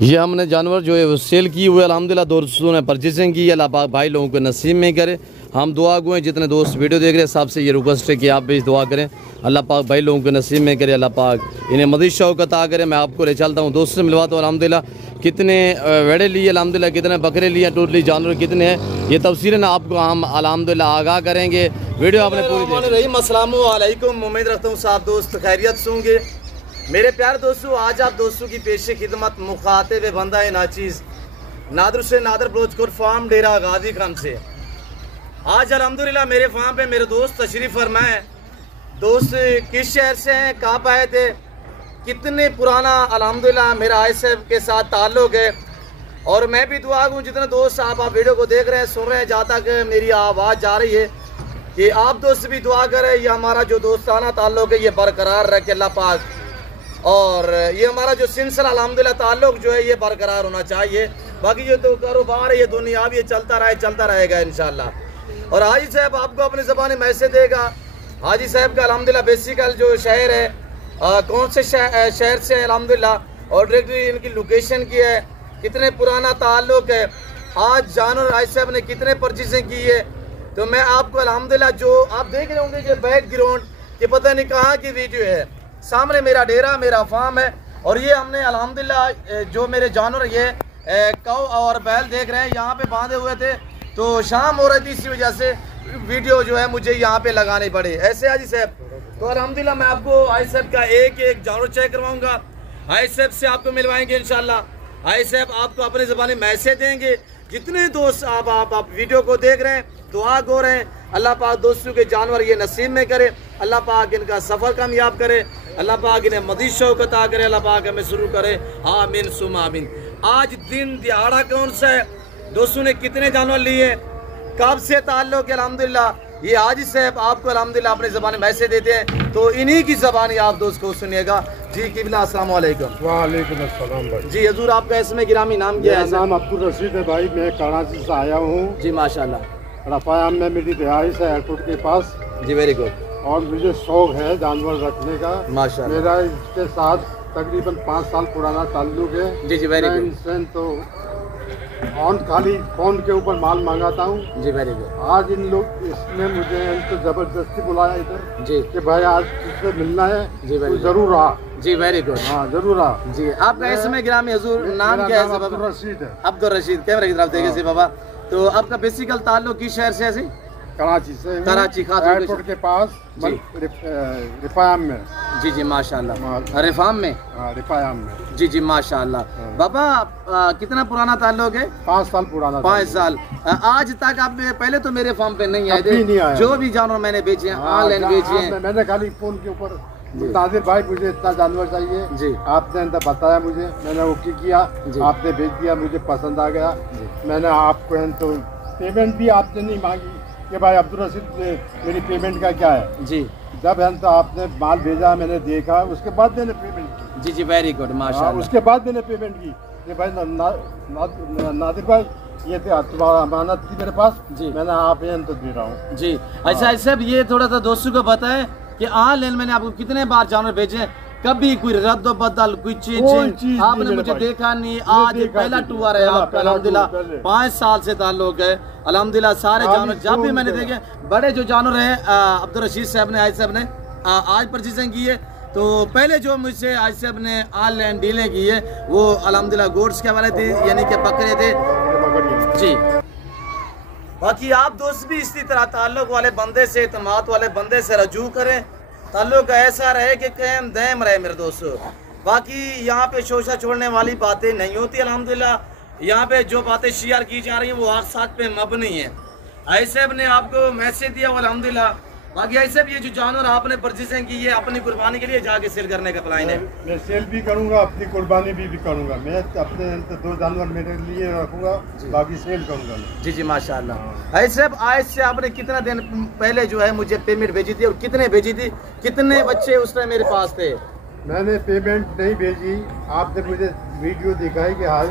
ये हमने जानवर जो है वो सेल की हुए अल्हम्दुलिल्लाह दोस्तों ने परचेसिंग की। अल्लाह पाक भाई लोगों को नसीब में करे। हम दुआ गो हैं जितने दोस्त वीडियो देख रहे हैं सबसे ये रिक्वेस्ट है कि आप भी दुआ करें, अल्लाह पाक भाई लोगों को नसीब में करे, अल्लाह पाक इन्हें मज़ीद शौक़ अता करे। मैं आपको ले चलता हूँ दोस्तों से मिलवाता हूँ अल्हम्दुलिल्लाह कितने वेड़े लिए, अल्हम्दुलिल्लाह कितने बकरे लिए, टोटली जानवर कितने हैं, ये तफसीलन आपको हम अल्हम्दुलिल्लाह आगाह करेंगे। वीडियो आपने पूरी देखी। अस्सलाम वालेकुम, उम्मीद रखता हूँ सब दोस्त खैरियत से होंगे। मेरे प्यारे दोस्तों, आज आप दोस्तों की पेशे खिदमत मुखातिब बंदा है नाचीज़ नादर से नादर बलोचकोट फार्म डेरा गाजी खान से। आज अल्हम्दुलिल्लाह मेरे फार्म पे मेरे दोस्त तशरीफ़ फरमाए। दोस्त किस शहर से हैं, कहाँ आए थे, कितने पुराना अल्हम्दुलिल्लाह मेरा आय साहब के साथ ताल्लुक़ है। और मैं भी दुआ हूँ जितने दोस्त आप वीडियो को देख रहे हैं, सुन रहे हैं, जहाँ तक मेरी आवाज़ जा रही है कि आप दोस्त भी दुआ करें ये हमारा जो दोस्ताना ताल्लुक़ है ये बरकरार रखे अल्लाह पाक, और ये हमारा जो सिलसिला अल्हम्दुलिल्लाह ताल्लुक़ जो है ये बरकरार होना चाहिए। बाकी जो तो कारोबार है ये दुनिया भी ये चलता रहेगा इंशाल्लाह। और हाजी साहब आपको अपनी ज़बान मैसेज देगा। हाजी साहब का अल्हम्दुलिल्लाह बेसिकल जो शहर है कौन से शहर से है अल्हम्दुलिल्लाह, और डायरेक्टली इनकी लोकेशन की है, कितने पुराना ताल्लुक़ है, आज जानवर हाजी साहब ने कितने परचेजिंग की है। तो मैं आपको अल्हम्दुलिल्लाह जो आप देख रहे होंगे कि बैकग्राउंड कि पता नहीं कहाँ की वीडियो है, सामने मेरा डेरा मेरा फार्म है। और ये हमने अल्हम्दुलिल्लाह जो मेरे जानवर ये कौ और बैल देख रहे हैं यहाँ पे बांधे हुए थे, तो शाम हो रही थी इसी वजह से वीडियो जो है मुझे यहाँ पे लगानी पड़ी ऐसे। हाजी साहब तो अल्हम्दुलिल्लाह मैं आपको हाजी साहब का एक एक जानवर चेक करवाऊँगा, हाजी साहब से आपको मिलवाएंगे इंशाल्लाह। हाजी साहब आपको अपनी ज़बानी मैसेज देंगे। जितने दोस्त आप वीडियो को देख रहे हैं दुआ गो रहे हैं, अल्लाह पाक दोस्तों के जानवर ये नसीब में करे, अल्लाह पाक इनका सफ़र कामयाब करे, अल्लाह पाक इन्हें मज़ीद शौक़ अता करे, अल्लाह पाक हमें शुरू करे आमीन सुम आमीन। आज दिन दिहाड़ा कौन सा है, दोस्तों ने कितने जानवर लिए, कब से ताल्लुक़ है अल्हम्दुलिल्लाह, ये हाजी साहब आपको अल्हम्दुलिल्लाह अपनी ज़बान में मैसेज देते हैं, तो इन्हीं की ज़बानी आप दोस्त को सुनिएगा। जी किबला अस्सलाम वालेकुम। वालेकुम अस्सलाम भाई। जी हजूर आपका इसमें गिरामी नाम क्या है? नाम अब्दुल रशीद है भाई, मैं कराची से आया हूँ। जी माशाल्लाह। रफ़ायाम में मेरी रिहाइश है एयरपोर्ट के पास। जी वेरी गुड। और मुझे शौक़ है जानवर रखने का माशाल्लाह। मेरा इसके साथ तकरीबन 5 साल पुराना ताल्लुक़ है। जी जी वेरी गुड। इनसे तो खाली फ़ोन के ऊपर माल मंगाता हूँ। जी वेरी गुड। आज इन लोग इसने मुझे इनको ज़बरदस्ती बुलाया इधर जी कि भाई आज तुझसे मिलना है, जी तो ज़रूर आ। जी वेरी गुड। हाँ जरूर आ। जी आपका इसमें गिरामी हजूर नाम क्या है? अब्दुल रशीद है। अब्दुल रशीद कैमरे की तरफ देखे बाबा। तो आपका बेसिकल ताल्लुक किस शहर से है? कराची से। कराची खास एयरपोर्ट के पास रिफायाम में। जी जी माशाल्लाह। रिफाम में? रिफायाम में। जी जी माशाल्लाह। बाबा कितना पुराना ताल्लुक है? 5 साल पुराना। 5 साल। आज तक आप पहले तो मेरे फार्म पे नहीं आए थे? जो भी जानवर मैंने बेचे हैं ऑनलाइन बेचे हैं। मैंने खाली फोन के ऊपर नादिर भाई मुझे इतना जानवर चाहिए जी, आपने बताया मुझे, मैंने ओके किया, आपने भेज दिया, मुझे पसंद आ गया। मैंने आपको तो पेमेंट भी आपने नहीं मांगी कि भाई अब्दुल रशीद मेरी पेमेंट का क्या है जी। जब है तो आपने माल भेजा, मैंने देखा, उसके बाद मैंने पेमेंट की। जी जी वेरी गुड माशाल्लाह। उसके बाद मैंने पेमेंट की कि भाई नादिर भाई ये तुम्हारा अमानत थी मेरे पास जी, मैंने आप तो दे रहा हूँ जी। अच्छा साहब ये थोड़ा सा दोस्तों को बताएं कि ऑनलाइन मैंने आपको कितने बार जानवर भेजे, कभी कोई रद्द बदल कोई चीज आपने मुझे देखा नहीं। आज पहला टूर है आपका अल्हम्दुलिल्लाह। 5 साल से ताल्लुक है अल्हम्दुलिल्लाह। सारे जानवर जब भी मैंने देखे बड़े जो जानवर हैं अब्दुल रशीद साहब ने आज साहब ने आज परचेजिंग की है। तो पहले जो मुझसे आज साहब ने ऑनलाइन डीलें की है वो अल्हम्दुलिल्लाह गोड्स के वाले थे, यानी कि बकरे थे जी। बाकी आप दोस्त भी इसी तरह ताल्लुक वाले बंदे से, इत्मीनान वाले बंदे से रजू करें, ताल्लुक ऐसा रहे कि कायम दायम रहे मेरे दोस्तों। बाकी यहाँ पे शोशा छोड़ने वाली बातें नहीं होती अल्हम्दुलिल्लाह। यहाँ पे जो बातें शेयर की जा रही हैं वो हक साथ पे मबनी है। ऐसे ने आपको मैसेज दिया वो अल्हम्दुलिल्लाह। बाकी ऐसे भी ये जो जानवर आपने परचेजिंग की है अपनी कुर्बानी के लिए जाके सेल करने का प्लान है। मैं सेल भी करूँगा, अपनी कुर्बानी भी करूँगा। मैं अपने 2 जानवर मेरे लिए रखूँगा, बाकी सेल करूँगा। जी जी माशाल्लाह। ऐसे आज से आपने कितना दिन पहले जो है मुझे पेमेंट भेजी थी और कितने भेजी थी, कितने बच्चे उस टाइम मेरे पास थे? मैंने पेमेंट नहीं भेजी, आपने मुझे वीडियो दिखाई कि हाँ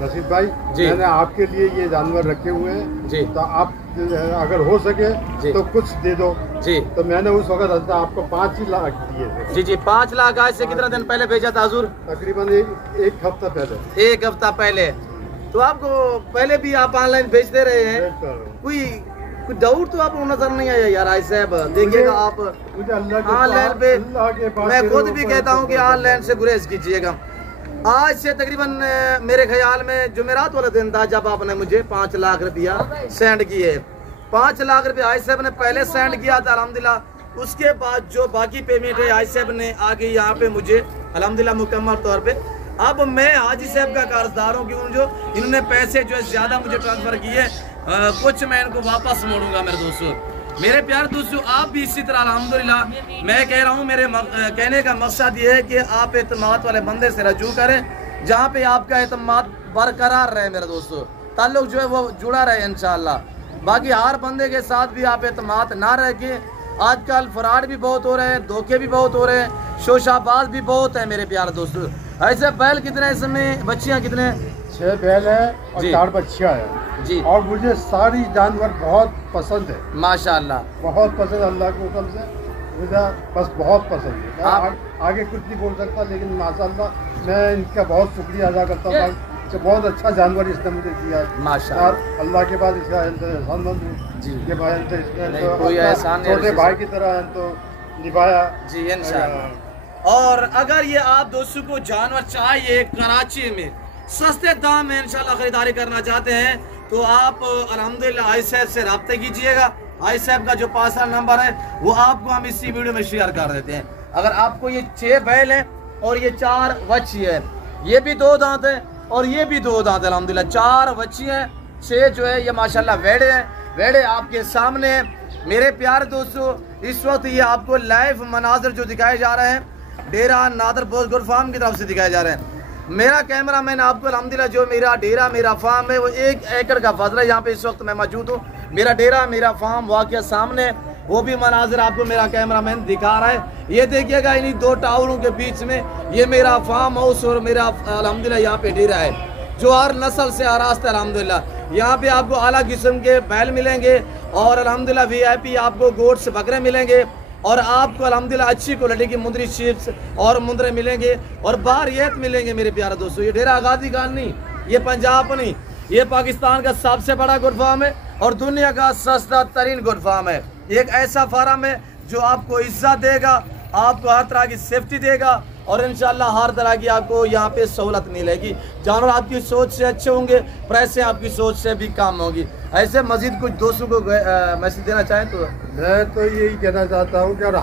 रशीद भाई मैंने आपके लिए ये जानवर रखे हुए हैं जी, तो आप अगर हो सके तो कुछ दे दो जी। तो मैंने उस वक्त आपको 5 ही लाख दिए थे। जी जी, 5 लाख आज से कितना दिन पहले भेजा था हुजूर? तकरीबन एक हफ्ता पहले। 1 हफ्ता पहले। तो आपको पहले भी आप ऑनलाइन भेजते रहे हैं, कोई डाउट तो आपको नजर नहीं आया यार? आई साहब देखिएगा आप ऑनलाइन पे, मैं खुद भी कहता हूँ कि ऑनलाइन से गुरेज कीजिएगा। आज से तकरीबन मेरे ख्याल में जुमेरात वाला दिन था जब आपने मुझे 5 लाख रुपया सेंड किए। 5 लाख रुपया आई साहब ने पहले सेंड किया था अल्हम्दुलिल्लाह। उसके बाद जो बाकी पेमेंट है आई साहब ने आगे यहाँ पे मुझे अल्हम्दुलिल्लाह मुकम्मल तौर पे, अब मैं हाजी साहब का कर्जदार हूँ क्यों जो इन्होंने पैसे जो है ज्यादा मुझे ट्रांसफर किए, कुछ मैं इनको वापस मोड़ूंगा मेरे दोस्तों। मेरे प्यारे दोस्तों आप भी इसी तरह अल्हम्दुलिल्लाह, मैं कह रहा हूँ मेरे कहने का मकसद ये है कि आप एतमाद वाले बंदे से रजू करें जहाँ पे आपका एतमाद बरकरार रहे मेरे दोस्तों, ताल्लुक जो है वो जुड़ा रहे इंशाअल्लाह। बाकी हर बंदे के साथ भी आप एतमाद ना रखें। आजकल फ्रॉड भी बहुत हो रहे हैं, धोखे भी बहुत हो रहे हैं, शोशाबाज भी बहुत है मेरे प्यारे दोस्तों। ऐसे बैल कितने इसमें, बच्चियाँ कितने? 6 बैल है और 4 बच्चियाँ हैं जी। और मुझे सारी जानवर बहुत पसंद है माशाअल्लाह, बहुत पसंद, अल्लाह के हुक्म से मुझे बस बहुत पसंद है। मैं आगे कुछ नहीं बोल सकता, लेकिन माशाअल्लाह मैं इनका बहुत शुक्रिया अदा करता हूँ कि बहुत अच्छा जानवर इसने मुझे दिया माशाअल्लाह। अल्लाह के बाद इसका एहसानमंद हूँ जी कि भाई इसने कोई एहसान छोटे भाई की तरह तो निभाया जी इंशाअल्लाह। और अगर ये आप दोस्तों को जानवर चाहिए कराची में सस्ते दाम में इंशाल्लाह खरीदारी करना चाहते हैं तो आप अल्हम्दुलिल्लाह आई साहब से रब्ता कीजिएगा। आई साहब का जो पार्सल नंबर है वो आपको हम इसी वीडियो में शेयर कर देते हैं। अगर आपको ये 6 बैल है और ये 4 बच्ची है, ये भी 2 दांत है और ये भी 2 दांत है अल्हम्दुलिल्लाह, 4 बच्ची हैं, 6 जो है ये माशाल्लाह वेड़े हैं। वेड़े आपके सामने हैं मेरे प्यारे दोस्तों। इस वक्त ये आपको लाइव मनाजर जो दिखाए जा रहे हैं डेरा नादर बोस गोट फार्म की तरफ से दिखाए जा रहे हैं। मेरा कैमरा मैन आपको अल्हम्दुलिल्लाह जो मेरा डेरा मेरा फार्म है वो 1 एकड़ का फासला है, यहाँ पे इस वक्त मैं मौजूद हूँ। मेरा डेरा मेरा फार्म वाकया सामने, वो भी मनाजिर आपको मेरा कैमरा मैन दिखा रहा है। ये देखिएगा इन्हीं 2 टावरों के बीच में ये मेरा फार्म हाउस और मेरा अल्हम्दुलिल्लाह यहाँ पे डेरा है जो हर नस्ल से आरास्त है अल्हम्दुलिल्लाह। यहाँ पे आपको आला किस्म के बैल मिलेंगे और अल्हम्दुलिल्लाह VIP आपको गोट्स बकरे मिलेंगे और आपको अल्हम्दुलिल्लाह अच्छी क्वालिटी की मुंदरी शीप्स और मुंदरे मिलेंगे और बारियत मिलेंगे मेरे प्यारे दोस्तों। ये डेरा आगाजी खान नहीं, ये पंजाब नहीं, ये पाकिस्तान का सबसे बड़ा गुड फार्म है और दुनिया का सस्ता तरीन गुड फार्म है। एक ऐसा फार्म है जो आपको इज्जत देगा, आपको हर तरह की सेफ्टी देगा और इंशाल्लाह हर तरह की आपको यहाँ पे सहूलत मिलेगी। जानवर आपकी सोच से अच्छे होंगे, पैसे आपकी सोच से भी कम होगी। ऐसे मजीद कुछ दोस्तों को मैसेज देना चाहें तो? मैं तो यही कहना चाहता हूँ कि हर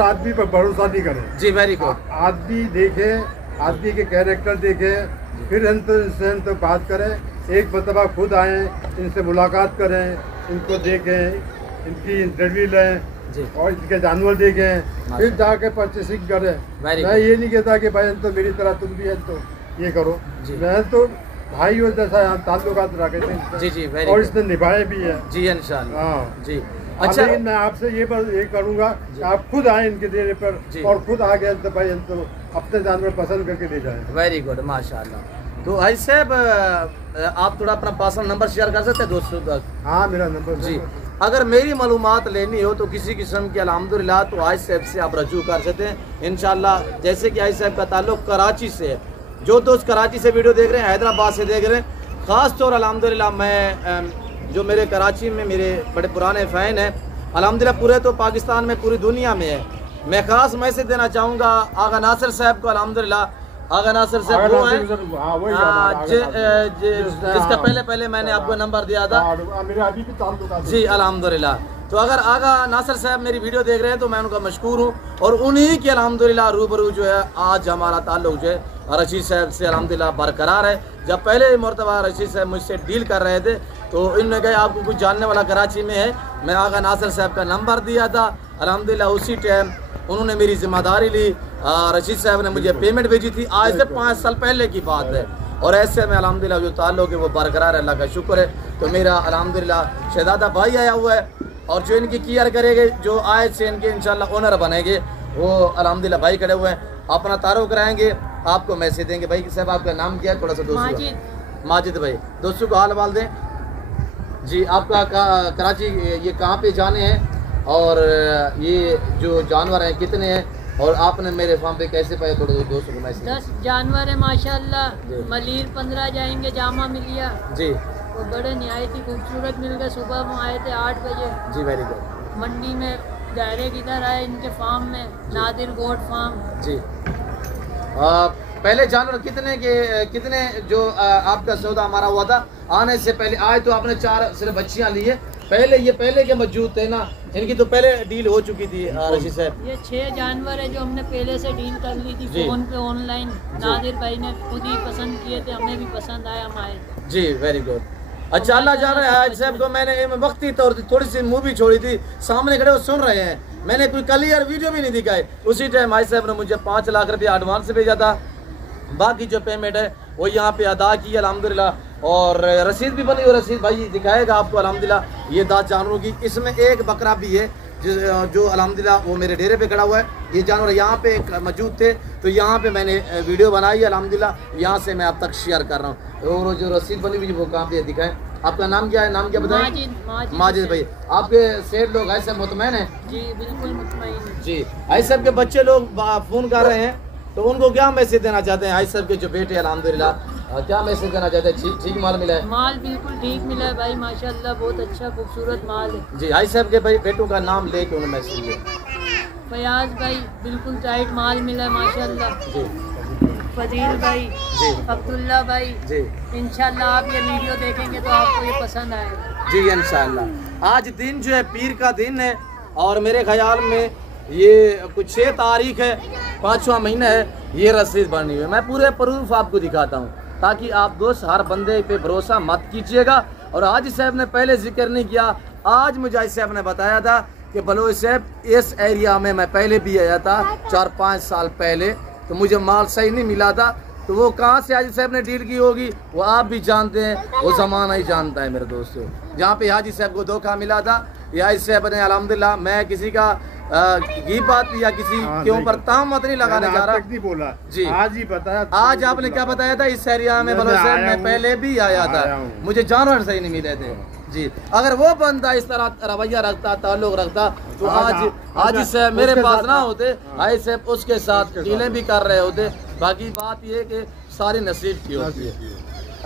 आदमी पर भरोसा नहीं करें जी। Very good. आदमी देखे, आदमी के कैरेक्टर देखे, फिर इनसे बात करें। एक मरतबा खुद आए, इनसे मुलाकात करें, इनको देखें, इनकी इंटरव्यू लें और इनके जानवर देखें, फिर जाके परचेसिंग करें। मैं ये नहीं कहता कि भाई तो मेरी तरह तुम भी है तो ये करो। मैं तो भाई और जैसा यहाँ ताल्लुकात रखे थे जी जी और इसने निभाए भी है जी इंशाल्लाह। हाँ जी अच्छा, लेकिन मैं आपसे ये करूँगा कि आप खुद आए इनके डेरे पर और खुद आगे तो भाई तो अपने जानवर पसंद करके ले जाए। वेरी गुड माशाल्लाह। तो भाई साहब आप थोड़ा अपना पर्सनल नंबर शेयर कर सकते हैं दोस्तों तक? हाँ मेरा नंबर जी। अगर मेरी मालूमात लेनी हो तो किसी किस्म की अल्हम्दुलिल्लाह तो आई साहब से आप रजू कर सकते हैं इंशाल्लाह। जैसे कि आई साहब का ताल्लुक कराची से है, जो दोस्त कराची से वीडियो देख रहे हैं, हैदराबाद से देख रहे हैं, ख़ास तौर अल्हम्दुलिल्लाह मैं जो मेरे कराची में मेरे बड़े पुराने फ़ैन हैं अल्हम्दुलिल्लाह, पूरे तो पाकिस्तान में पूरी दुनिया में है। मैं ख़ास मैसेज देना चाहूँगा आगा नासिर साहब को अल्हम्दुलिल्लाह। आगा नासिर साहब वो हैं जिसका पहले मैंने आपको नंबर दिया था जी अल्हम्दुलिल्लाह। तो अगर आगा नासिर साहब मेरी वीडियो देख रहे हैं तो मैं उनका मशकूर हूँ और उन्हीं के अल्हम्दुलिल्लाह रूबरू जो है आज हमारा ताल्लुक जो है रशीद साहब से अल्हम्दुलिल्लाह बरकरार है। जब पहले मरतबा रशीद साहब मुझसे डील कर रहे थे तो इन्होंने कहा आपको कुछ जानने वाला कराची में है, मैं आगा नासिर साहब का नंबर दिया था अल्हम्दुलिल्लाह। उसी टाइम उन्होंने मेरी जिम्मेदारी ली, रशीद साहब ने मुझे पेमेंट भेजी थी, आज से 5 साल पहले की बात है और ऐसे में अल्हम्दुलिल्लाह जो ताल्लुक है वो बरकरार है, अल्लाह का शुक्र है। तो मेरा अल्हम्दुलिल्लाह शहजादा भाई आया हुआ है और जो इनकी केयर करेंगे, जो आज से इनके इंशाल्लाह ओनर बनेंगे वो अल्हम्दुलिल्लाह भाई खड़े हुए हैं, अपना तारुफ कराएंगे, आपको मैसेज देंगे। भाई साहब आपका नाम क्या है? थोड़ा सा दोस्तों माजिद भाई, दोस्तों को हाल वाल दें। जी आपका कराची ये कहाँ पे जाने हैं और ये जो जानवर हैं कितने हैं और आपने मेरे फार्म पे कैसे पाए, थोड़े दोस्तों को मैसेज। 10 जानवर है माशाल्लाह। मलीर 15 जाएंगे जामा मिलिया जी, वो बड़े नहायत ही खूबसूरत मिल गए। सुबह में आए थे 8 बजे। जी वेरी गुड। मंडी में डायरेक्ट इधर आए इनके फार्म में, नादिर गोट फार्म। जी पहले जानवर कितने जो आपका सौदा हमारा हुआ था आने से पहले, आए तो आपने 4 सिर्फ बच्चियां ली है, पहले के मौजूद थे ना, इनकी तो पहले डील हो चुकी थी रशीद साहब। ये 6 जानवर है जो हमने पहले से डील कर ली थी फोन पे ऑनलाइन। नादिर भाई ने खुद ही पसंद किए थे, हमें भी पसंद आया, हम आए। जी वेरी गुड। अच्छा अल्लाह जान रहा है आज साहब को मैंने वक्ती तौर पर थोड़ी सी मूवी छोड़ी थी, सामने खड़े वो सुन रहे हैं, मैंने कोई क्लियर वीडियो भी नहीं दिखाई। उसी टाइम आई साहब ने मुझे 5 लाख रुपया एडवांस भेजा था, बाकी जो पेमेंट है वो यहाँ पे अदा की अल्हम्दुलिल्लाह, और रसीद भी बनी, और रसीद भाई दिखाएगा आपको अल्हम्दुलिल्लाह। ये 10 जानवरों की, इसमें एक बकरा भी है जो अल्हम्दुलिल्लाह वो मेरे डेरे पे खड़ा हुआ है। ये जानवर यहाँ पे मौजूद थे तो यहाँ पे मैंने वीडियो बनाई अल्हम्दुलिल्लाह, यहाँ से मैं आप तक शेयर कर रहा हूँ। और जो रसीद बनी हुई वो कहाँ पे दिखाएं। आपका नाम क्या है, नाम क्या बताएं? माजिद भाई। आपके सेठ लोग ऐसे मुतमईन हैं? जी बिल्कुल मुतमईन। जी ऐसे के बच्चे लोग फ़ोन कर रहे हैं तो उनको क्या मैसेज देना चाहते हैं? आई साहब के जो बेटे अल्हम्दुलिल्लाह क्या मैसेज देना चाहते हैं? ठीक माल मिला है? माल बिल्कुल ठीक मिला है भाई माशाल्लाह, बहुत अच्छा खूबसूरत माल है। जी आई साहब के भाई बेटों का नाम लेके उन्हें मैसेज दिया। फयाज भाई बिल्कुल टाइट माल मिला है माशाल्लाह। जी फजील भाई जी अब्दुल्ला भाई जी इंशाल्लाह आप ये वीडियो देखेंगे तो आपको ये पसंद आएगा। जी इंशाल्लाह। आज दिन जो है पीर का दिन है और मेरे ख्याल में ये कुछ 6 तारीख है, 5वां महीना है, ये रसीद बनी हुई है। मैं पूरे प्रूफ आपको दिखाता हूँ ताकि आप दोस्त हर बंदे पे भरोसा मत कीजिएगा। और आज साहब ने पहले जिक्र नहीं किया, आज मुझे आज साहब ने बताया था कि बलोच साहब इस एरिया में मैं पहले भी आया था 4-5 साल पहले, तो मुझे माल सही नहीं मिला था। तो वो कहाँ से हाजी साहब ने डील की होगी वो आप भी जानते हैं, वो ज़माना ही जानता है मेरे दोस्तों। जहाँ पे हाजी साहब को धोखा मिला था, हाजी साहब ने अल्हम्दुलिल्लाह, मैं किसी का घी बात या किसी के ऊपर तहमत नहीं लगाने जा रहा। नहीं बोला जी आज ही बताया। आज आपने क्या बताया था? इस एरिया में बलोच साहब मैं पहले भी आया था, मुझे जानवर सही नहीं मिले थे। जी अगर वो बंदा इस तरह रवैया रखता, ताल्लुक रखता, तो आज से मेरे पास ना होते, आई से उसके साथ डीलें भी कर रहे होते। बाकी बात ये कि सारी नसीब की होती है।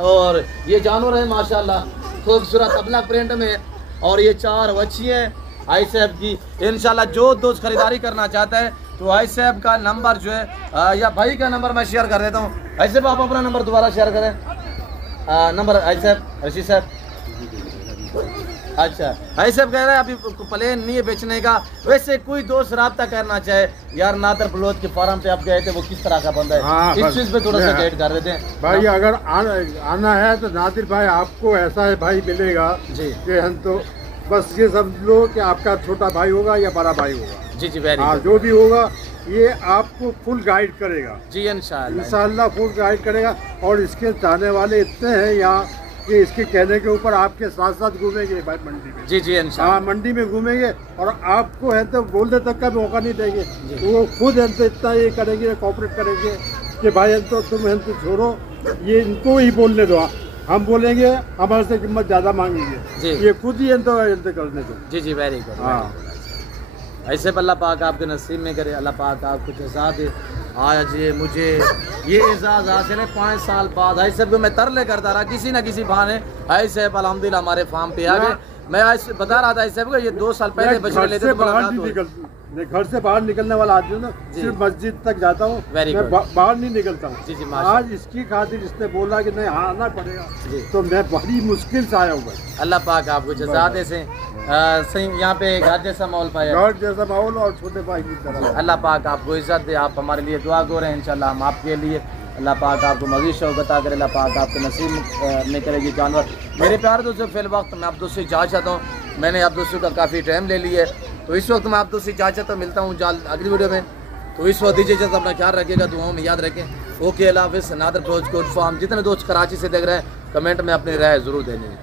और ये जानवर है माशाल्लाह खूबसूरत अपना प्रिंट में, और ये 4 बच्ची हैं आई साहब की। इंशाल्लाह जो दोस्त खरीदारी करना चाहता है तो आई साहब का नंबर जो है या भाई का नंबर मैं शेयर कर देता हूँ। ऐसे आप अपना नंबर दोबारा शेयर करें। नंबर आई साहब, रशीद साहब। अच्छा भाई साहब कह रहे हैं अभी प्लेन नहीं है बेचने का। वैसे कोई दोस्त रब्ता करना चाहे, यार नादर बलोच के फार्म पे आप गए थे, वो किस तरह का बंदा है? हाँ, इस चीज पे थोड़ा सा गाइड कर रहे थे भाई। अगर आना है तो नादिर भाई आपको ऐसा है भाई मिलेगा जी कि हम तो बस ये समझ लो कि आपका छोटा भाई होगा या बड़ा भाई होगा। जी जी वेरी हाँ गुड। जो भी होगा ये आपको फुल गाइड करेगा जी इंशाल्लाह इंशाल्लाह फुल गाइड करेगा। और इसके चाहने वाले इतने हैं यहाँ कि इसके कहने के ऊपर आपके साथ साथ घूमेंगे भाई मंडी में। जी जी इंशाल्लाह। हाँ मंडी में घूमेंगे और आपको है तो बोलने तक का मौका नहीं देंगे। वो खुद है तो इतना ये करेंगे, कोऑपरेट करेंगे कि भाई है तो तुम है तो छोड़ो, ये इनको ही बोलने दो। हम बोलेंगे हमारे से कीमत ज़्यादा मांगेंगे, ये खुद ही है तो करने दो। जी जी वेरी गुड। हाँ ऐसे अल्लाह पाक आपके नसीब में करे, अल्लाह पाक आपको जज़ा दे। आज ये मुझे ये एजाज़ हासिल है 5 साल बाद। आई साहब को मैं तरले करता रहा किसी ना किसी बहाने, आई साहब अल्हम्दुलिल्लाह हमारे फार्म पे आ गए। मैं आज बता रहा था आई साहब को ये 2 साल पहले बछड़े लेते थे, मैं घर से बाहर निकलने वाला आदमी हूँ ना, सिर्फ मस्जिद तक जाता हूँ, मैं बाहर नहीं निकलता हूँ। जी जी आज इसकी खातिर इसने बोला कि नहीं आना पड़ेगा तो मैं बड़ी मुश्किल से आया हूँ। अल्लाह पाक आपको जज़ा दे से सही यहाँ पे घर जैसा माहौल पाया, घर जैसा माहौल और छोटे भाई की तरह। अल्लाह पाक आपको इज्जत दे। आप हमारे लिए दुआ गो रहे हैं, इंशाल्लाह हम आपके लिए। अल्लाह पाक आपको मज़ीद शौकत करे, अल्लाह पाक आपके नसीब में करेगी जानवर। मेरे प्यारे दोस्तों फिल वक्त मैं आप दोस्तों से इजाज़त चाहता हूँ, मैंने आप दोस्तों का काफ़ी टाइम ले लिया है, तो इस वक्त मैं आप दोस्तों से इजाज़त चाहता हूँ। मिलता हूँ जल्द अगली वीडियो में, तो इस वक्त दीजिए इजाज़त, अपना ख्याल रखिएगा, दुआओं में याद रखें। ओके अल्लाह हाफ़िज़। नादर बलोच गोट फार्म जितने दोस्त कराची से देख रहे हैं कमेंट में अपनी राय ज़रूर देनी है।